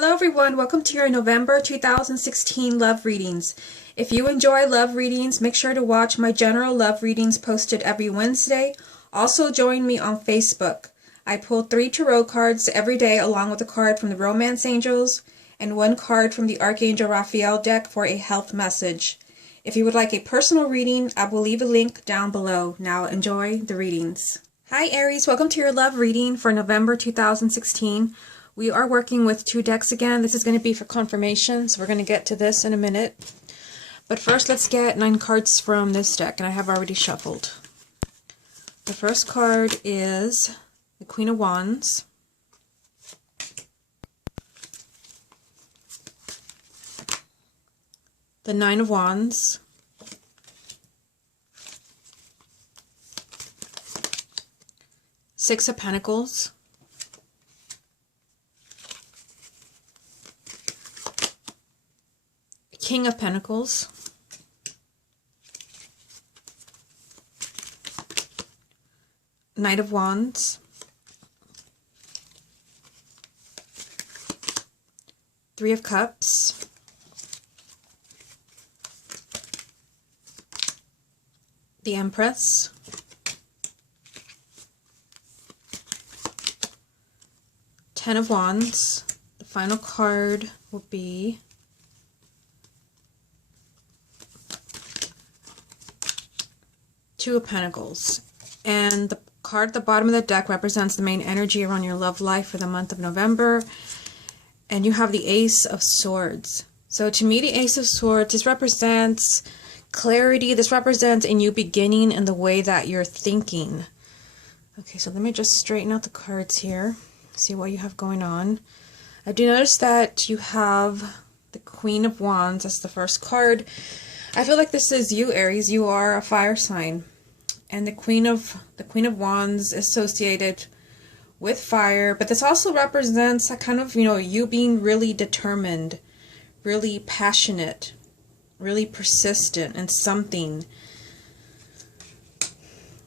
Hello everyone, welcome to your November 2016 love readings. If you enjoy love readings, make sure to watch my general love readings posted every Wednesday. Also join me on Facebook. I pull 3 tarot cards every day along with a card from the Romance Angels and 1 card from the Archangel Raphael deck for a health message. If you would like a personal reading, I will leave a link down below. Now enjoy the readings. Hi Aries, welcome to your love reading for November 2016. We are working with 2 decks again. This is going to be for confirmation, so we're going to get to this in a minute. But first, let's get 9 cards from this deck, and I have already shuffled. The first card is the Queen of Wands. The Nine of Wands. Six of Pentacles. King of Pentacles, Knight of Wands, Three of Cups, the Empress, Ten of Wands. The final card will be Two of Pentacles, and the card at the bottom of the deck represents the main energy around your love life for the month of November, and you have the Ace of Swords. So to me, the Ace of Swords, this represents clarity. This represents a new beginning in the way that you're thinking. Okay, so let me just straighten out the cards here, see what you have going on. I do notice that you have the Queen of Wands as the first card. I feel like this is you, Aries. You are a fire sign. And the Queen of Wands is associated with fire, but this also represents a kind of, you being really determined, really passionate, really persistent in something.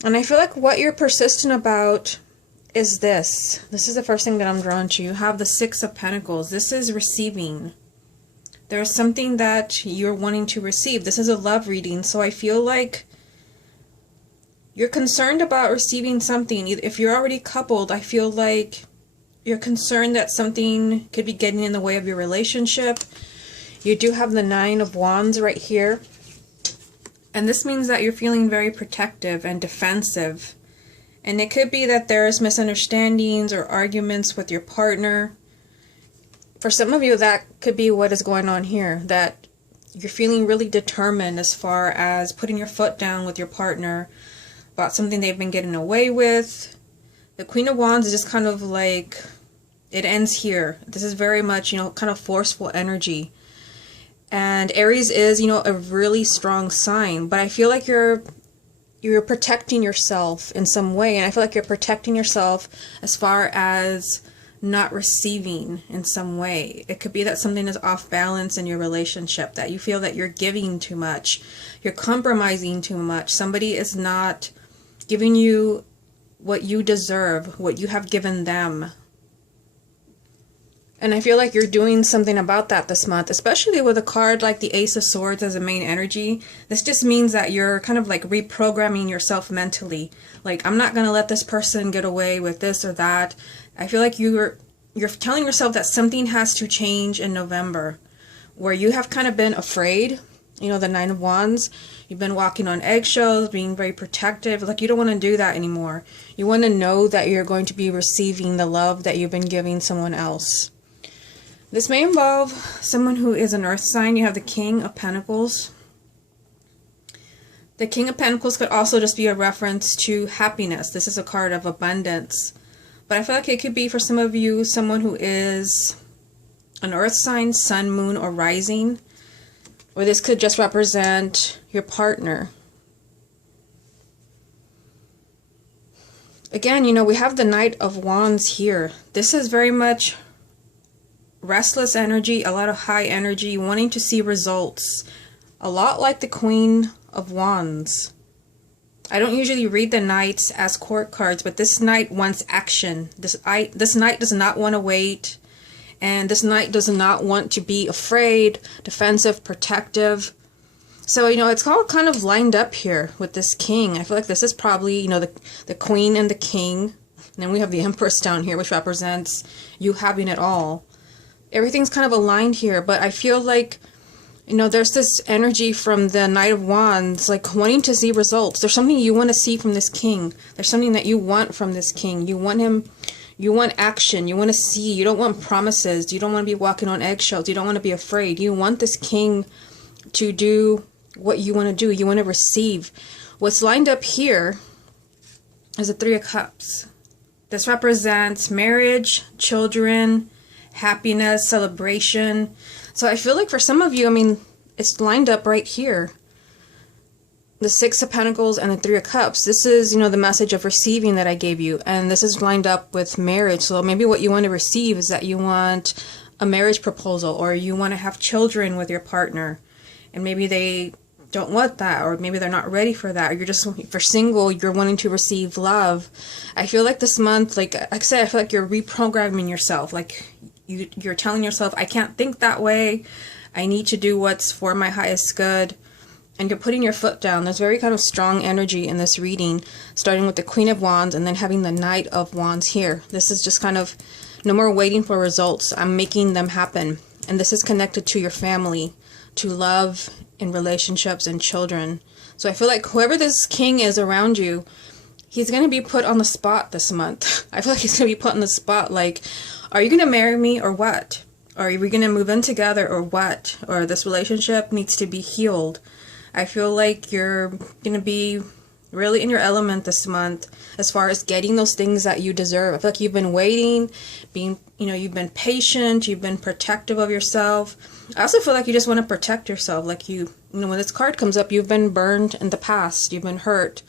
And I feel like what you're persistent about is this. This is the first thing that I'm drawn to. You have the Six of Pentacles. This is receiving. There's something that you're wanting to receive. This is a love reading, so I feel like you're concerned about receiving something. If you're already coupled, I feel like you're concerned that something could be getting in the way of your relationship. You do have the Nine of Wands right here. And this means that you're feeling very protective and defensive. And it could be that there's misunderstandings or arguments with your partner. For some of you, that could be what is going on here, that you're feeling really determined as far as putting your foot down with your partner about something they've been getting away with. The Queen of Wands is just kind of like, it ends here. This is very much, kind of forceful energy. And Aries is, a really strong sign, but I feel like you're protecting yourself in some way, and I feel like you're protecting yourself as far as not receiving in some way. It could be that something is off balance in your relationship, that you feel that you're giving too much, you're compromising too much, somebody is not giving you what you deserve, what you have given them. And I feel like you're doing something about that this month, especially with a card like the Ace of Swords as a main energy. This just means that you're kind of like reprogramming yourself mentally. Like, I'm not going to let this person get away with this or that. I feel like you're telling yourself that something has to change in November, where you have kind of been afraid. The Nine of Wands, you've been walking on eggshells, being very protective. Like, you don't want to do that anymore. You want to know that you're going to be receiving the love that you've been giving someone else. This may involve someone who is an earth sign. You have the King of Pentacles. The King of Pentacles could also just be a reference to happiness. This is a card of abundance. But I feel like it could be for some of you someone who is an earth sign, sun, moon, or rising. Or this could just represent your partner. Again, we have the Knight of Wands here. This is very much restless energy, a lot of high energy, wanting to see results. A lot like the Queen of Wands. I don't usually read the knights as court cards, but this knight wants action. This knight does not want to wait And this knight does not want to be afraid, defensive, protective. So, you know, it's all kind of lined up here with this king. I feel like this is probably, you know, the queen and the king. And then we have the empress down here, which represents you having it all. Everything's kind of aligned here, but I feel like, you know, there's this energy from the Knight of Wands, like wanting to see results. There's something you want to see from this king. There's something that you want from this king. You want him, you want action. You want to see. You don't want promises. You don't want to be walking on eggshells. You don't want to be afraid. You want this king to do what you want to do. You want to receive. What's lined up here is the Three of Cups. This represents marriage, children, happiness, celebration. So I feel like for some of you, I mean, it's lined up right here. The Six of Pentacles and the Three of Cups. This is, you know, the message of receiving that I gave you. And this is lined up with marriage. So maybe what you want to receive is that you want a marriage proposal, or you want to have children with your partner. And maybe they don't want that, or maybe they're not ready for that, or you're just, if you're single, you're wanting to receive love. I feel like this month, like I said, I feel like you're reprogramming yourself. Like you're telling yourself, I can't think that way. I need to do what's for my highest good. And you're putting your foot down. There's very kind of strong energy in this reading, starting with the Queen of Wands and then having the Knight of Wands here. This is just kind of no more waiting for results. I'm making them happen. And this is connected to your family, to love and relationships and children. So I feel like whoever this king is around you, he's going to be put on the spot this month. I feel like he's going to be put on the spot, like, are you going to marry me or what? Or are we going to move in together or what? Or this relationship needs to be healed. I feel like you're going to be really in your element this month as far as getting those things that you deserve. I feel like you've been waiting, being, you know, you've been patient, you've been protective of yourself. I also feel like you just want to protect yourself. Like you know, when this card comes up, you've been burned in the past, you've been hurt,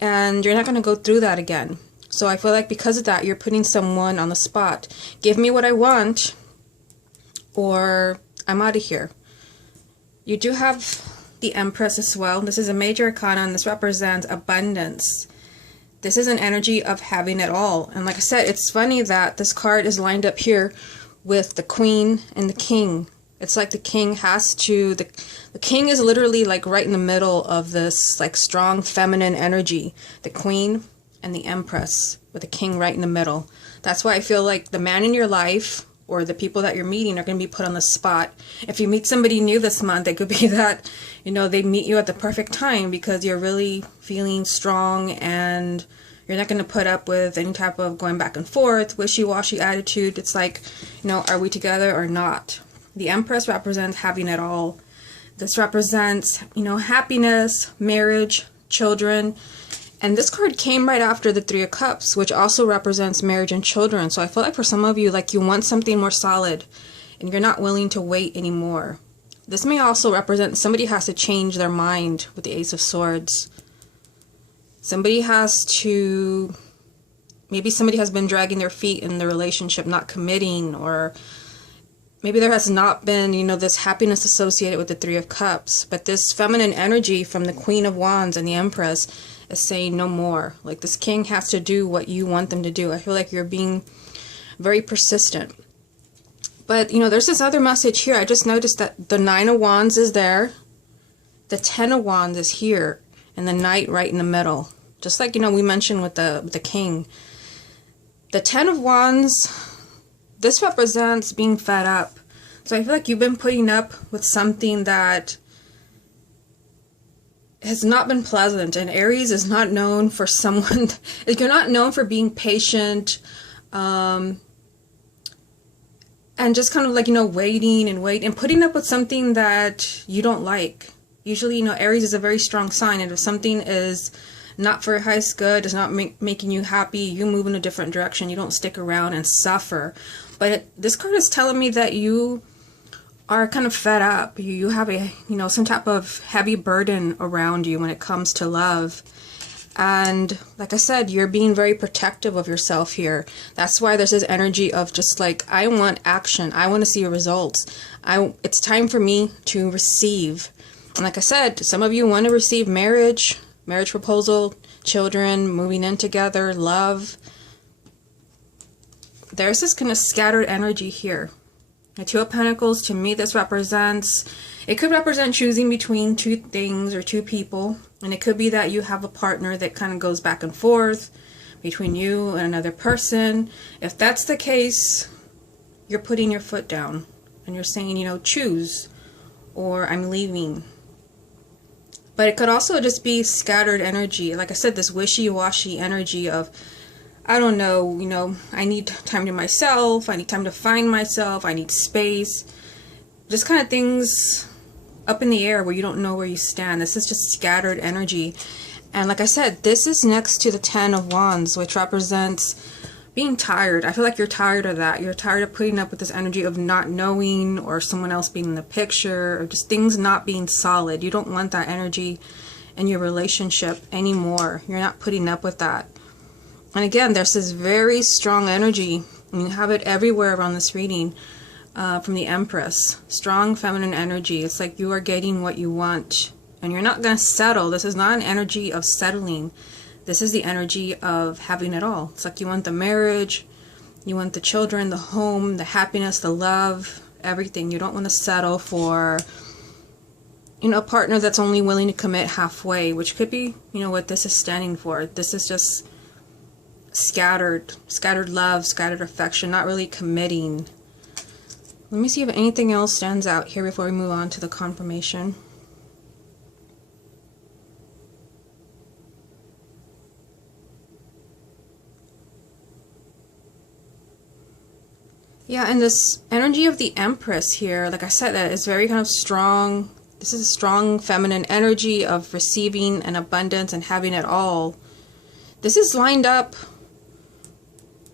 and you're not going to go through that again. So I feel like because of that, you're putting someone on the spot. Give me what I want, or I'm out of here. You do have the Empress as well. This is a major arcana, and this represents abundance. This is an energy of having it all. And like I said, it's funny that this card is lined up here with the Queen and the King. It's like the King has to, the King is literally like right in the middle of this like strong feminine energy. The Queen and the Empress with the King right in the middle. That's why I feel like the man in your life or the people that you're meeting are going to be put on the spot. If you meet somebody new this month, it could be that, you know, they meet you at the perfect time because you're really feeling strong and you're not going to put up with any type of going back and forth, wishy-washy attitude. It's like, you know, are we together or not? The Empress represents having it all. This represents, you know, happiness, marriage, children. And this card came right after the Three of Cups, which also represents marriage and children. So I feel like for some of you, like you want something more solid and you're not willing to wait anymore. This may also represent somebody has to change their mind with the Ace of Swords. Somebody has to, maybe somebody has been dragging their feet in the relationship, not committing, or maybe there has not been, you know, this happiness associated with the Three of Cups. But this feminine energy from the Queen of Wands and the Empress is saying no more. Like this king has to do what you want them to do. I feel like you're being very persistent. But, you know, there's this other message here. I just noticed that the Nine of Wands is there. The Ten of Wands is here. And the Knight right in the middle. Just like, you know, we mentioned with the King. The Ten of Wands, this represents being fed up. So I feel like you've been putting up with something that has not been pleasant. And Aries is not known for someone, you're not known for being patient, and just kind of like, you know, waiting and putting up with something that you don't like. Usually, you know, Aries is a very strong sign, and if something is not for your highest good, is not making you happy, you move in a different direction. You don't stick around and suffer. But this card is telling me that you are kind of fed up. You have a, you know, some type of heavy burden around you when it comes to love. And like I said, you're being very protective of yourself here. That's why there's this energy of just like, I want action. I want to see results. It's time for me to receive. And like I said, some of you want to receive marriage proposal, children, moving in together, love. there's this kind of scattered energy here. The Two of Pentacles, to me, this represents, it could represent choosing between two things or two people. And it could be that you have a partner that kind of goes back and forth between you and another person. If that's the case, you're putting your foot down and you're saying, you know, choose, or I'm leaving. But it could also just be scattered energy. Like I said, this wishy-washy energy of, I don't know, you know, I need time to myself, I need time to find myself, I need space. Just kind of things up in the air where you don't know where you stand. This is just scattered energy. And like I said, this is next to the Ten of Wands, which represents being tired. I feel like you're tired of that. You're tired of putting up with this energy of not knowing, or someone else being in the picture, or just things not being solid. You don't want that energy in your relationship anymore. You're not putting up with that. And again, there's this very strong energy, and you have it everywhere around this reading, from the Empress. Strong feminine energy. It's like you are getting what you want, and you're not going to settle. This is not an energy of settling. This is the energy of having it all. It's like you want the marriage, you want the children, the home, the happiness, the love, everything. You don't want to settle for, you know, a partner that's only willing to commit halfway, which could be, you know, what this is standing for. This is just scattered love, scattered affection, not really committing. Let me see if anything else stands out here before we move on to the confirmation. Yeah, and this energy of the Empress here, like I said, that is very kind of strong. This is a strong feminine energy of receiving and abundance and having it all. This is lined up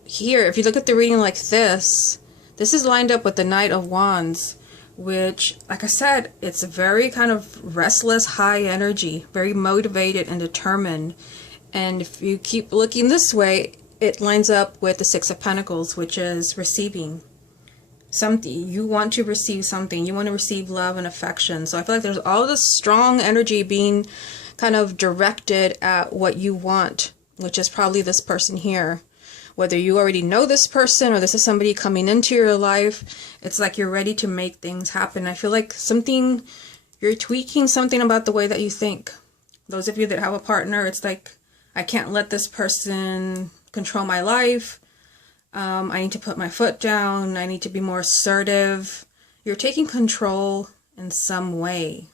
here. If you look at the reading like this is lined up with the Knight of Wands, which, like I said, it's a very kind of restless, high energy, very motivated and determined. And if you keep looking this way, it lines up with the Six of Pentacles, which is receiving something. You want to receive something. You want to receive love and affection. So I feel like there's all this strong energy being kind of directed at what you want, which is probably this person here. Whether you already know this person or this is somebody coming into your life, it's like you're ready to make things happen. I feel like you're tweaking something about the way that you think. Those of you that have a partner, it's like, I can't let this person control my life. I need to put my foot down. I need to be more assertive. You're taking control in some way.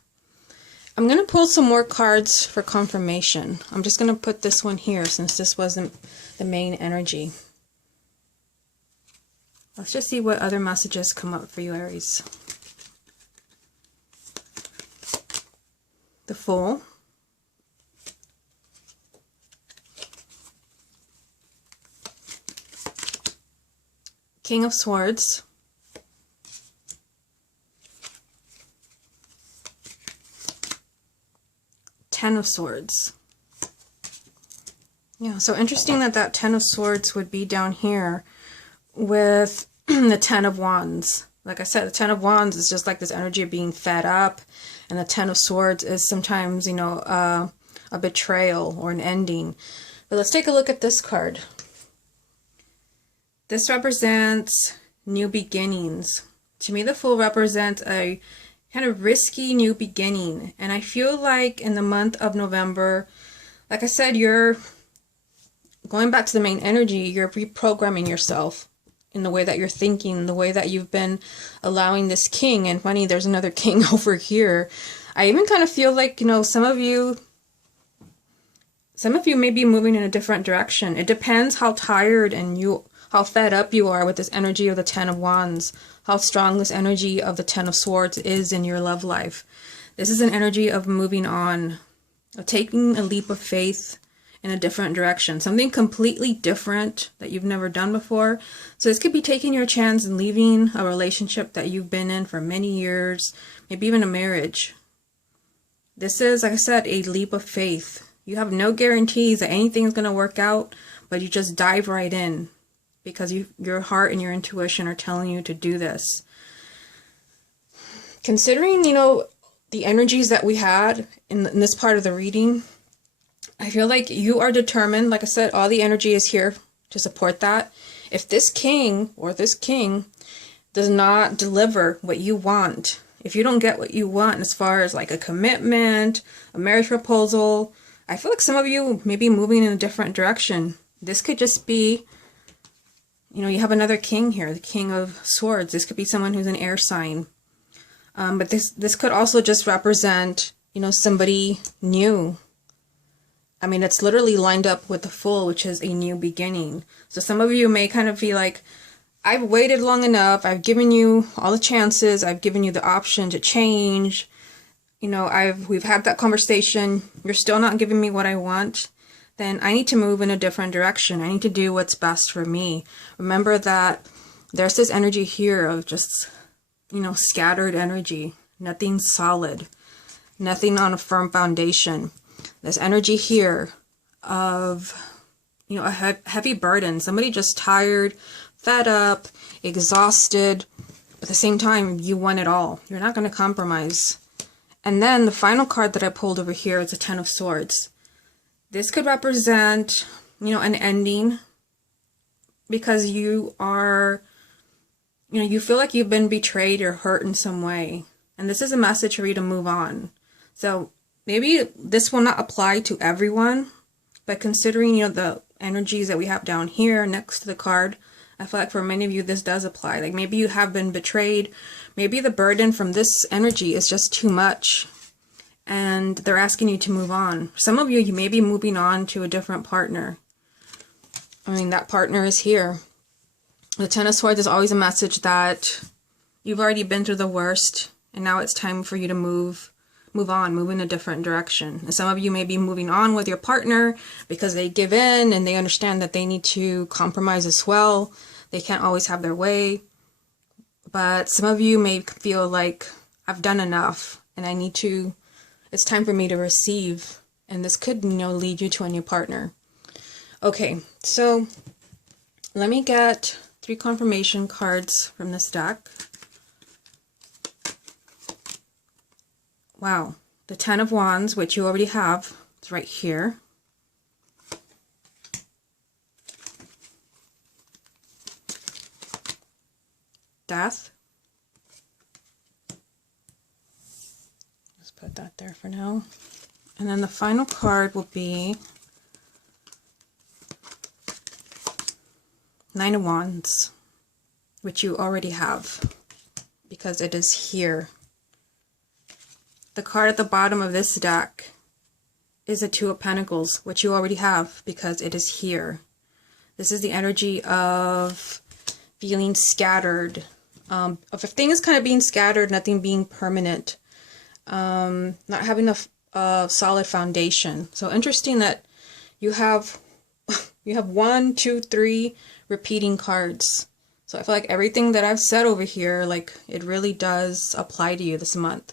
I'm going to pull some more cards for confirmation. I'm just going to put this one here since this wasn't the main energy. Let's just see what other messages come up for you, Aries. The Fool. King of Swords. Ten of Swords. Yeah, so interesting that Ten of Swords would be down here with the Ten of Wands. Like I said, the Ten of Wands is just like this energy of being fed up, and the Ten of Swords is sometimes, you know, a betrayal or an ending. But let's take a look at this card. This represents new beginnings. To me, the Fool represents a kind of risky new beginning. And I feel like in the month of November, like I said, you're going back to the main energy. You're reprogramming yourself in the way that you're thinking, the way that you've been allowing this king. And funny, there's another king over here. I even kind of feel like, you know, some of you may be moving in a different direction. It depends how tired and how fed up you are with this energy of the Ten of Wands, how strong this energy of the Ten of Swords is in your love life. This is an energy of moving on, of taking a leap of faith in a different direction, something completely different that you've never done before. So this could be taking your chance and leaving a relationship that you've been in for many years, maybe even a marriage. This is, like I said, a leap of faith. You have no guarantees that anything's going to work out, but you just dive right in because your heart and your intuition are telling you to do this. Considering, you know, the energies that we had in this part of the reading, I feel like you are determined. Like I said, all the energy is here to support that. if this king or this king does not deliver what you want, if you don't get what you want as far as like a commitment, a marriage proposal, I feel like some of you may be moving in a different direction. This could just be, you know, you have another king here, the King of Swords. This could be someone who's an air sign. But this could also just represent, you know, somebody new. I mean, it's literally lined up with the Fool, which is a new beginning. So some of you may kind of be like, I've waited long enough. I've given you all the chances. I've given you the option to change. You know, we've had that conversation. You're still not giving me what I want. Then I need to move in a different direction. I need to do what's best for me. Remember that there's this energy here of just, you know, scattered energy. Nothing solid. Nothing on a firm foundation. This energy here of, you know, a heavy burden. Somebody just tired, fed up, exhausted. But at the same time, you want it all. You're not going to compromise. And then the final card that I pulled over here is the Ten of Swords. This could represent, you know, an ending because you are, you know, you feel like you've been betrayed or hurt in some way. And this is a message for you to move on. So maybe this will not apply to everyone, but considering, you know, the energies that we have down here next to the card, I feel like for many of you this does apply. Like maybe you have been betrayed. Maybe the burden from this energy is just too much and they're asking you to move on. Some of you, you may be moving on to a different partner. I mean, that partner is here. The Ten of Swords is always a message that you've already been through the worst and now it's time for you to move on, move in a different direction. And some of you may be moving on with your partner because they give in and they understand that they need to compromise as well. They can't always have their way. But some of you may feel like, I've done enough and it's time for me to receive. And this could, you know, lead you to a new partner. Okay, so let me get 3 confirmation cards from this deck. Wow, the Ten of Wands, which you already have, is right here. Death. Let's put that there for now. And then the final card will be Nine of Wands, which you already have because it is here. The card at the bottom of this deck is a Two of Pentacles, which you already have because it is here. This is the energy of feeling scattered, of a thing is kind of being scattered, nothing being permanent, not having a solid foundation. So interesting that you have 1, 2, 3 repeating cards. So I feel like everything that I've said over here, like it really does apply to you this month.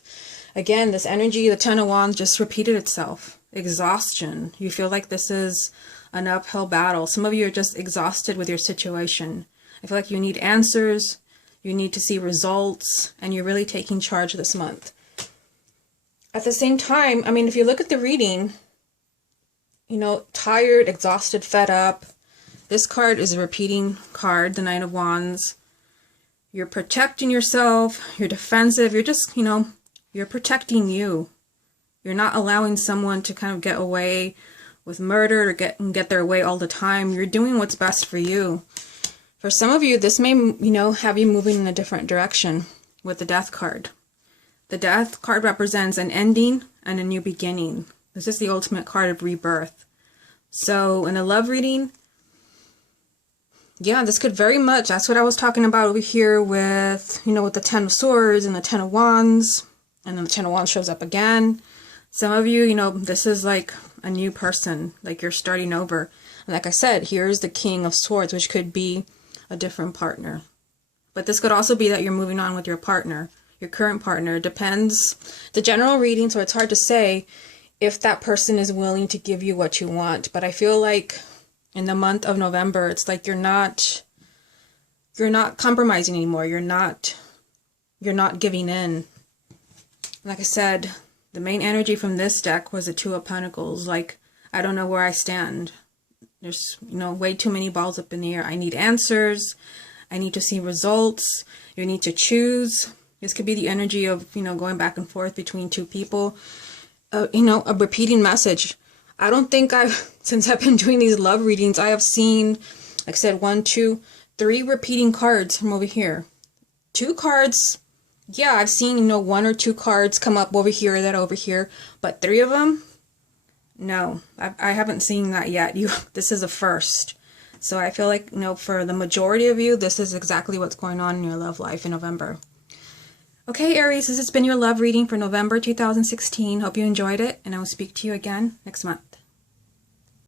Again, this energy, the Ten of Wands, just repeated itself. Exhaustion. You feel like this is an uphill battle. Some of you are just exhausted with your situation. I feel like you need answers. You need to see results. And you're really taking charge this month. At the same time, I mean, if you look at the reading, you know, tired, exhausted, fed up. This card is a repeating card, the Nine of Wands. You're protecting yourself. You're defensive. You're just, you know, you're protecting you. You're not allowing someone to kind of get away with murder or get their way all the time. You're doing what's best for you. For some of you, this may, you know, have you moving in a different direction with the Death card. The Death card represents an ending and a new beginning. This is the ultimate card of rebirth. So in a love reading, yeah, this could very much, that's what I was talking about over here with, you know, with the Ten of Swords and the Ten of Wands. And then the Ten of Wands shows up again. Some of you, you know, this is like a new person, like you're starting over. And like I said, here's the King of Swords, which could be a different partner. But this could also be that you're moving on with your partner, your current partner. It depends. The general reading, so it's hard to say if that person is willing to give you what you want. But I feel like in the month of November, it's like you're not compromising anymore. You're not giving in. Like I said, the main energy from this deck was the Two of Pentacles. Like, I don't know where I stand. There's, you know, way too many balls up in the air. I need answers. I need to see results. You need to choose. This could be the energy of, you know, going back and forth between two people. You know, a repeating message. I don't think since I've been doing these love readings, I have seen, like I said, 1, 2, 3 repeating cards from over here. 2 cards. Yeah, I've seen, you know, 1 or 2 cards come up over here, that over here. But 3 of them? No, I haven't seen that yet. This is a first. So I feel like, you know, for the majority of you, this is exactly what's going on in your love life in November. Okay, Aries, this has been your love reading for November 2016. Hope you enjoyed it, and I will speak to you again next month.